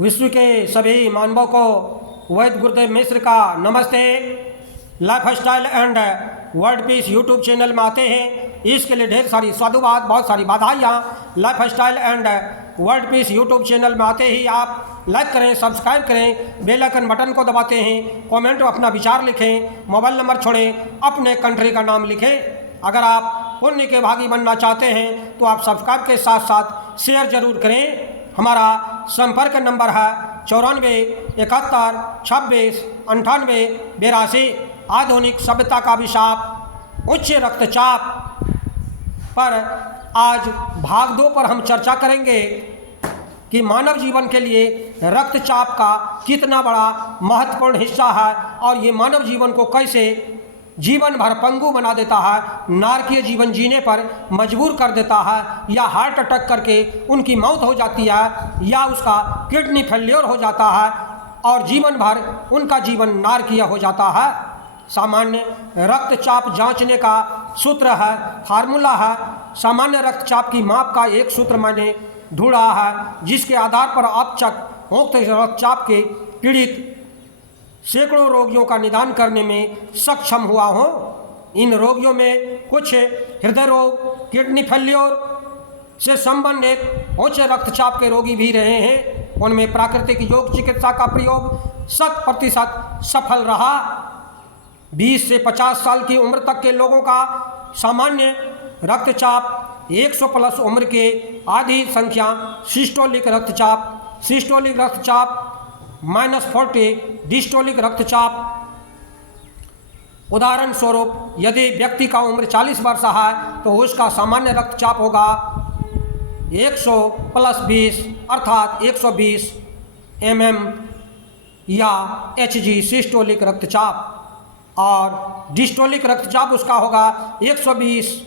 विश्व के सभी मानवों को वैद्य गुरुदेव मिश्र का नमस्ते। Life style and world peace YouTube channel में आते हैं, इसके लिए ढेर सारी साधुवाद, बहुत सारी बधाइयाँ। Life style and world peace YouTube channel में आते ही आप लाइक करें, सब्सक्राइब करें, बेल आइकन बटन को दबाते हैं, कमेंट में अपना विचार लिखें, मोबाइल नंबर छोड़ें, अपने कंट्री का नाम लिखें। अगर आप पुण्य के भागी बनना चाहते हैं तो आप सब्सक्राइब के साथ साथ शेयर जरूर करें। हमारा संपर्क नंबर है 94 71 26 98 82। आधुनिक सभ्यता का अभिशाप उच्च रक्तचाप पर आज भाग 2 पर हम चर्चा करेंगे कि मानव जीवन के लिए रक्तचाप का कितना बड़ा महत्वपूर्ण हिस्सा है और ये मानव जीवन को कैसे जीवन भर पंगु बना देता है, नारकीय जीवन जीने पर मजबूर कर देता है, या हार्ट अटैक करके उनकी मौत हो जाती है, या उसका किडनी फेल्योर हो जाता है और जीवन भर उनका जीवन नारकीय हो जाता है। सामान्य रक्तचाप जांचने का सूत्र है, फार्मूला है। सामान्य रक्तचाप की माप का एक सूत्र मैंने ढूंढा है, जिसके आधार पर अब तक मुक्त रक्तचाप के पीड़ित सैकड़ों रोगियों का निदान करने में सक्षम हुआ हूँ। इन रोगियों में कुछ हृदय रोग, किडनी फेल्योर से संबंधित उच्च रक्तचाप के रोगी भी रहे हैं। उनमें प्राकृतिक योग चिकित्सा का प्रयोग 100% सफल रहा। 20 से 50 साल की उम्र तक के लोगों का सामान्य रक्तचाप 100 प्लस उम्र के आधी संख्या सिस्टोलिक रक्तचाप, सिस्टोलिक रक्तचाप -40 डिस्टोलिक रक्तचाप। उदाहरण स्वरूप यदि व्यक्ति का उम्र 40 वर्ष है तो उसका सामान्य रक्तचाप होगा 100 + 20 अर्थात 120 mm या Hg सिस्टोलिक रक्तचाप, और डिस्टोलिक रक्तचाप उसका होगा 120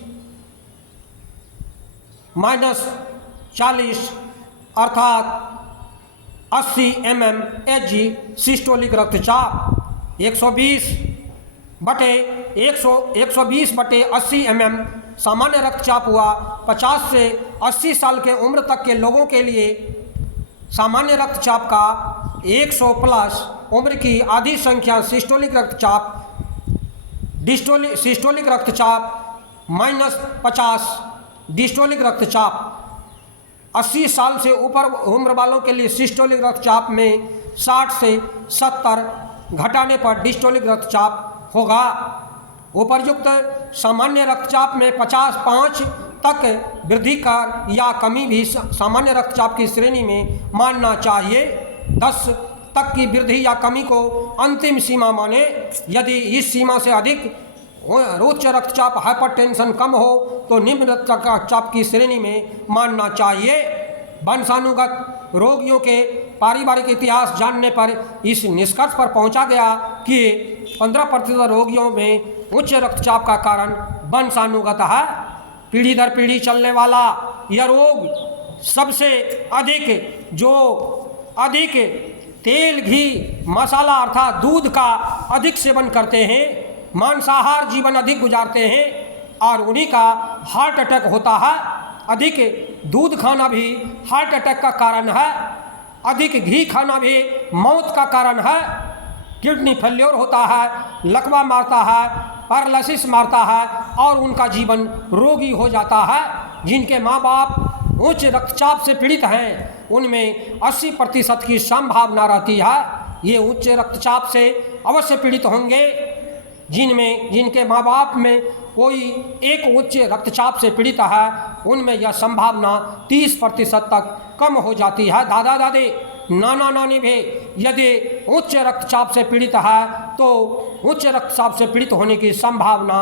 - 40 अर्थात 80 mm Hg सिस्टोलिक रक्तचाप। 120/80 mm सामान्य रक्तचाप हुआ। 50 से 80 साल के उम्र तक के लोगों के लिए सामान्य रक्तचाप का 100 प्लस उम्र की आधी संख्या सिस्टोलिक रक्तचाप, सिस्टोलिक रक्तचाप -50 डिस्टोलिक रक्तचाप। 80 साल से ऊपर उम्र वालों के लिए सिस्टोलिक रक्तचाप में 60 से 70 घटाने पर डिस्टोलिक रक्तचाप होगा। उपर्युक्त सामान्य रक्तचाप में 55 तक वृद्धि कर या कमी भी सामान्य रक्तचाप की श्रेणी में मानना चाहिए। 10 तक की वृद्धि या कमी को अंतिम सीमा माने। यदि इस सीमा से अधिक उच्च रक्तचाप हाइपरटेंशन कम हो तो निम्न रक्तचाप की श्रेणी में मानना चाहिए। वंशानुगत रोगियों के पारिवारिक इतिहास जानने पर इस निष्कर्ष पर पहुंचा गया कि 15% रोगियों में उच्च रक्तचाप का कारण वंशानुगत है। पीढ़ी दर पीढ़ी चलने वाला यह रोग सबसे अधिक तेल, घी, मसाला अर्थात दूध का अधिक सेवन करते हैं, मांसाहार जीवन अधिक गुजारते हैं और उन्हीं का हार्ट अटैक होता है। अधिक दूध खाना भी हार्ट अटैक का कारण है। अधिक घी खाना भी मौत का कारण है। किडनी फेल्योर होता है, लकवा मारता है, पैरालिसिस मारता है और उनका जीवन रोगी हो जाता है। जिनके माँ बाप उच्च रक्तचाप से पीड़ित हैं उनमें 80% की संभावना रहती है ये उच्च रक्तचाप से अवश्य पीड़ित होंगे। जिनके माँ बाप में कोई एक उच्च रक्तचाप से पीड़ित है उनमें यह संभावना 30% तक कम हो जाती है। दादा दादी, नाना नानी भी यदि उच्च रक्तचाप से पीड़ित है तो उच्च रक्तचाप से पीड़ित होने की संभावना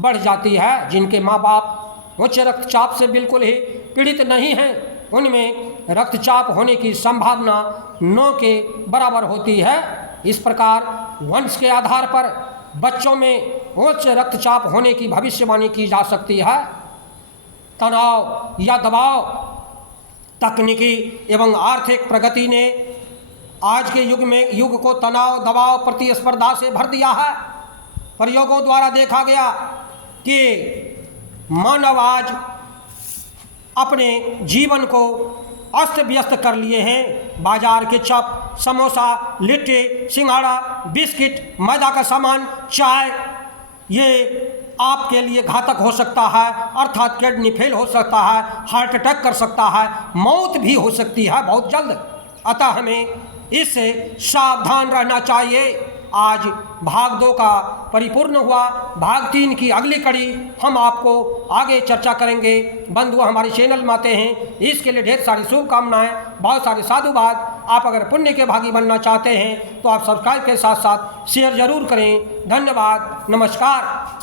बढ़ जाती है। जिनके माँ बाप उच्च रक्तचाप से बिल्कुल ही पीड़ित नहीं हैं उनमें रक्तचाप होने की संभावना 9 के बराबर होती है। इस प्रकार वंश के आधार पर बच्चों में उच्च रक्तचाप होने की भविष्यवाणी की जा सकती है। तनाव या दबाव, तकनीकी एवं आर्थिक प्रगति ने आज के युग को तनाव, दबाव, प्रतिस्पर्धा से भर दिया है। प्रयोगों द्वारा देखा गया कि मानव आज अपने जीवन को अस्त व्यस्त कर लिए हैं। बाजार के चप, समोसा, लिट्टी, सिंघाड़ा, बिस्किट, मैदा का सामान, चाय, ये आपके लिए घातक हो सकता है, अर्थात किडनी फेल हो सकता है, हार्ट अटैक कर सकता है, मौत भी हो सकती है बहुत जल्द। अतः हमें इससे सावधान रहना चाहिए। आज भाग 2 का परिपूर्ण हुआ। भाग 3 की अगली कड़ी हम आपको आगे चर्चा करेंगे। बंधु हमारे चैनल में आते हैं, इसके लिए ढेर सारी शुभकामनाएं, बहुत सारे साधुवाद। आप अगर पुण्य के भागी बनना चाहते हैं तो आप सब्सक्राइब के साथ साथ शेयर जरूर करें। धन्यवाद, नमस्कार।